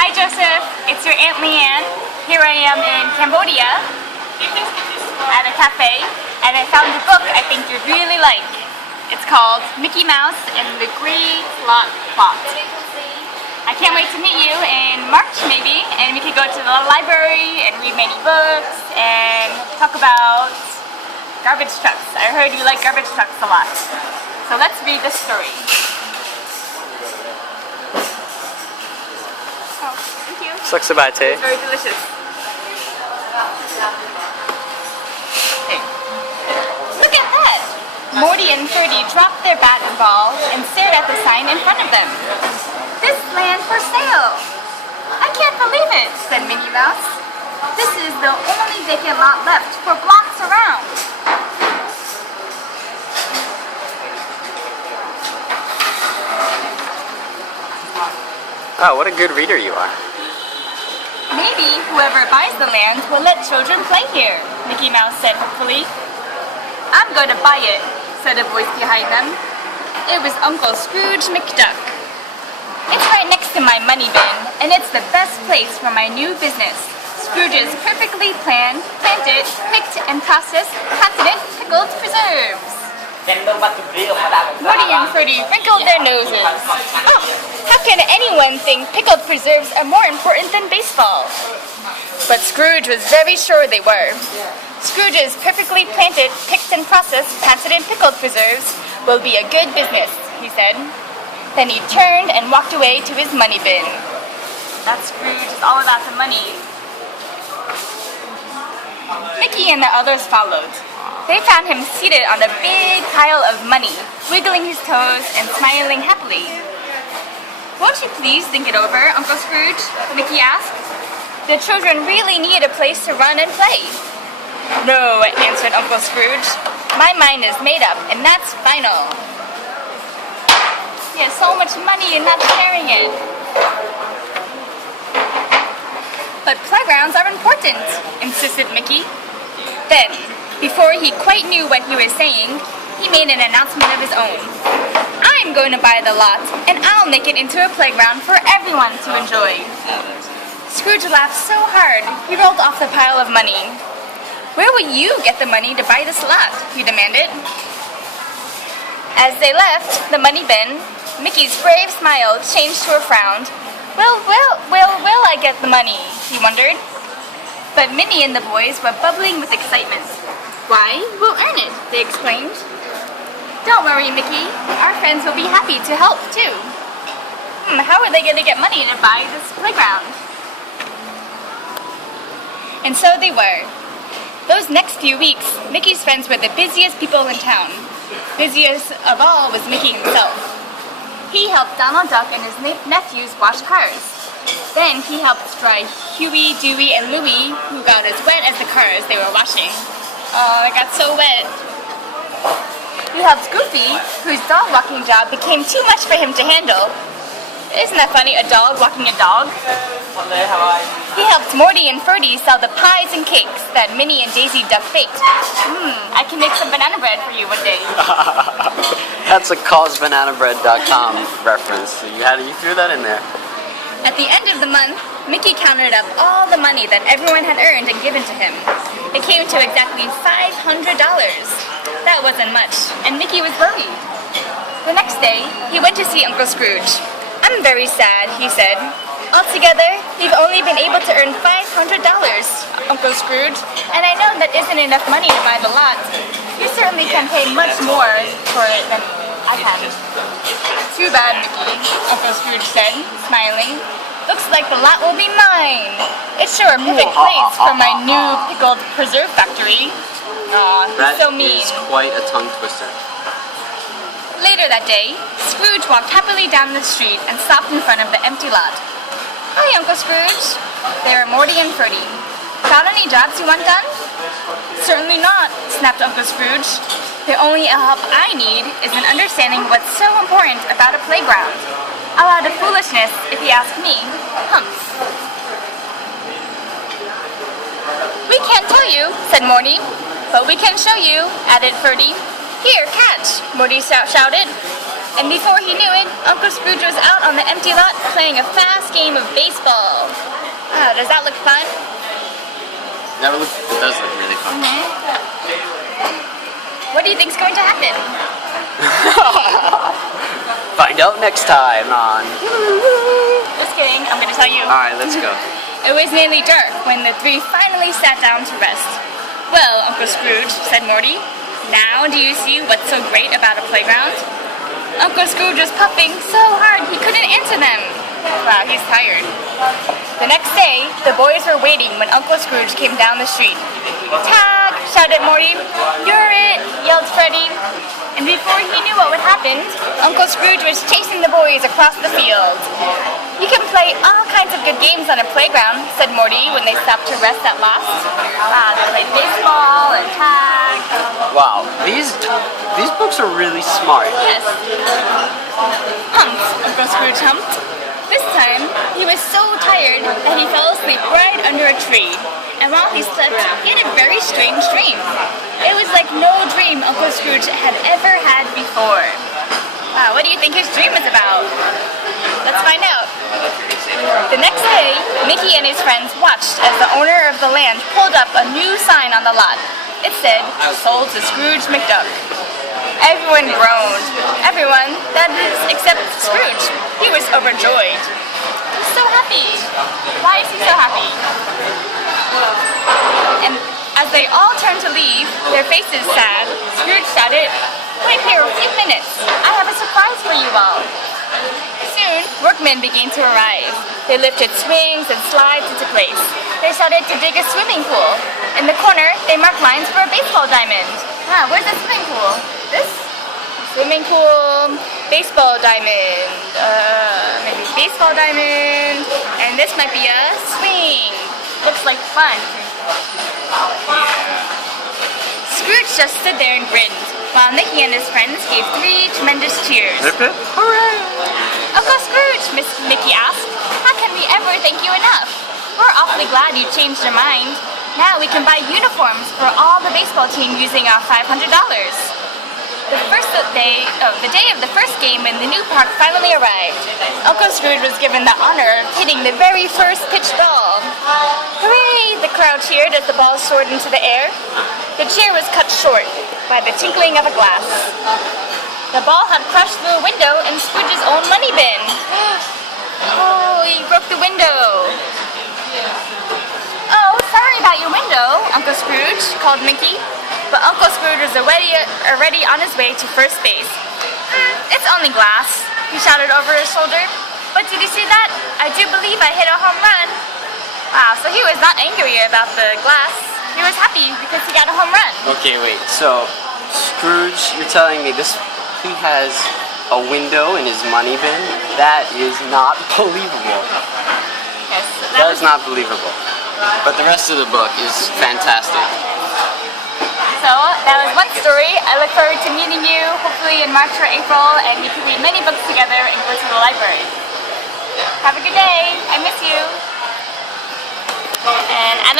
Hi Joseph, it's your Aunt Lianne. Here I am in Cambodia at a cafe and I found a book I think you'd really like. It's called Mickey Mouse and the Great Lot Bot. I can't wait to meet you in March maybe, and we could go to the library and read many books and talk about garbage trucks. I heard you like garbage trucks a lot. So let's read this story. Oh, thank you. It's very delicious. Hey. Look at that! Morty and Ferdy dropped their bat and ball and stared at the sign in front of them. This land for sale! I can't believe it, said Minnie Mouse. This is the only vacant lot left for blocks around. Oh, what a good reader you are. Maybe whoever buys the land will let children play here, Mickey Mouse said hopefully. I'm going to buy it, said a voice behind them. It was Uncle Scrooge McDuck. It's right next to my money bin, and it's the best place for my new business. Scrooge's perfectly planted, picked, and processed continent pickled preserves. Morty and Ferdy wrinkled their noses. Oh, how can anyone think pickled preserves are more important than baseball? But Scrooge was very sure they were. Scrooge's perfectly planted, picked, and processed continent pickled preserves will be a good business, he said. Then he turned and walked away to his money bin. That Scrooge is all about the money. Mickey and the others followed. They found him seated on a big pile of money, wiggling his toes and smiling happily. Won't you please think it over, Uncle Scrooge? Mickey asked. The children really need a place to run and play. No, answered Uncle Scrooge. My mind is made up, and that's final. He has so much money and not sharing it. But playgrounds are important, insisted Mickey. Then, before he quite knew what he was saying, he made an announcement of his own. I'm going to buy the lot, and I'll make it into a playground for everyone to enjoy. Scrooge laughed so hard, he rolled off the pile of money. Where will you get the money to buy this lot? He demanded. As they left the money bin, Mickey's brave smile changed to a frown. Will I get the money? He wondered. But Minnie and the boys were bubbling with excitement. Why, we'll earn it, they exclaimed. Don't worry, Mickey. Our friends will be happy to help, too. How are they going to get money to buy this playground? And so they were. Those next few weeks, Mickey's friends were the busiest people in town. Busiest of all was Mickey himself. He helped Donald Duck and his nephews wash cars. Then he helped dry Huey, Dewey, and Louie, who got as wet as the cars they were washing. Oh, I got so wet. He helped Goofy, whose dog walking job became too much for him to handle. Isn't that funny, a dog walking a dog? He helped Morty and Ferdy sell the pies and cakes that Minnie and Daisy Duck baked. I can make some banana bread for you one day. That's a causbananabread.com reference. You threw that in there. At the end of the month, Mickey counted up all the money that everyone had earned and given to him. It came to exactly $500. That wasn't much, and Mickey was worried. The next day, he went to see Uncle Scrooge. I'm very sad, he said. Altogether, we've only been able to earn $500, Uncle Scrooge, and I know that isn't enough money to buy the lot. You certainly can pay much more for it than I can. Too bad, Mickey, Uncle Scrooge said, smiling. Looks like the lot will be mine. It's sure a perfect place for my new pickled preserve factory. Aw, he's so mean. That is quite a tongue twister. Later that day, Scrooge walked happily down the street and stopped in front of the empty lot. Hi, Uncle Scrooge. There are Morty and Ferdy. Got any jobs you want done? Certainly not, snapped Uncle Scrooge. The only help I need is an understanding what's so important about a playground. A lot of foolishness, if you ask me. Humps. We can't tell you, said Morty. But we can show you, added Ferdy. Here, catch, Morty shouted. And before he knew it, Uncle Scrooge was out on the empty lot playing a fast game of baseball. Does that look fun? It does look really fun. What do you think's going to happen? Find out next time on... Just kidding, I'm going to tell you. Alright, let's go. It was nearly dark when the three finally sat down to rest. Well, Uncle Scrooge, said Morty, now do you see what's so great about a playground? Uncle Scrooge was puffing so hard he couldn't answer them. Wow, he's tired. The next day, the boys were waiting when Uncle Scrooge came down the street. Tag! Shouted Morty. You're it! Yelled Freddy. And before he knew what would happen, Uncle Scrooge was chasing the boys across the field. You can play all kinds of good games on a playground, said Morty when they stopped to rest at last. They played baseball and tag. Wow, these books are really smart. Yes. Humped, Uncle Scrooge humped. This time, he was so tired that he fell asleep right under a tree. And while he slept, he had a very strange dream. It was like no dream Uncle Scrooge had ever had before. Wow, what do you think his dream is about? Let's find out. The next day, Mickey and his friends watched as the owner of the land pulled up a new sign on the lot. It said, "Sold to Scrooge McDuck." Everyone groaned. Everyone, that is, except Scrooge. He was overjoyed. He's so happy. Why is he so happy? And as they all turned to leave, their faces sad, Scrooge shouted, "Wait here a few minutes. I have a surprise for you all." Soon, workmen began to arrive. They lifted swings and slides into place. They started to dig a swimming pool. In the corner, they marked lines for a baseball diamond. Where's the swimming pool? This? Swimming pool, baseball diamond, maybe baseball diamond, and this might be a swing. Looks like fun. Scrooge just stood there and grinned, while Mickey and his friends gave 3 tremendous cheers. Hooray! Uncle Scrooge, Mickey asked, how can we ever thank you enough? We're awfully glad you changed your mind. Now we can buy uniforms for all the baseball team using our $500. The day of the first game in the new park finally arrived. Uncle Scrooge was given the honor of hitting the very first pitched ball. Hooray! The crowd cheered as the ball soared into the air. The cheer was cut short by the tinkling of a glass. The ball had crushed through a window in Scrooge's own money bin. Oh, he broke the window. Oh, sorry about your window, Uncle Scrooge, called Mickey. But Uncle Scrooge was already on his way to first base. It's only glass, he shouted over his shoulder. But did you see that? I do believe I hit a home run. Wow, so he was not angry about the glass. He was happy because he got a home run. Okay, wait, so Scrooge, you're telling me he has a window in his money bin? That is not believable. Yes. That is not believable. But the rest of the book is fantastic. So, that was one story. I look forward to meeting you, hopefully in March or April, and we can read many books together and go to the library. Have a good day. I miss you. And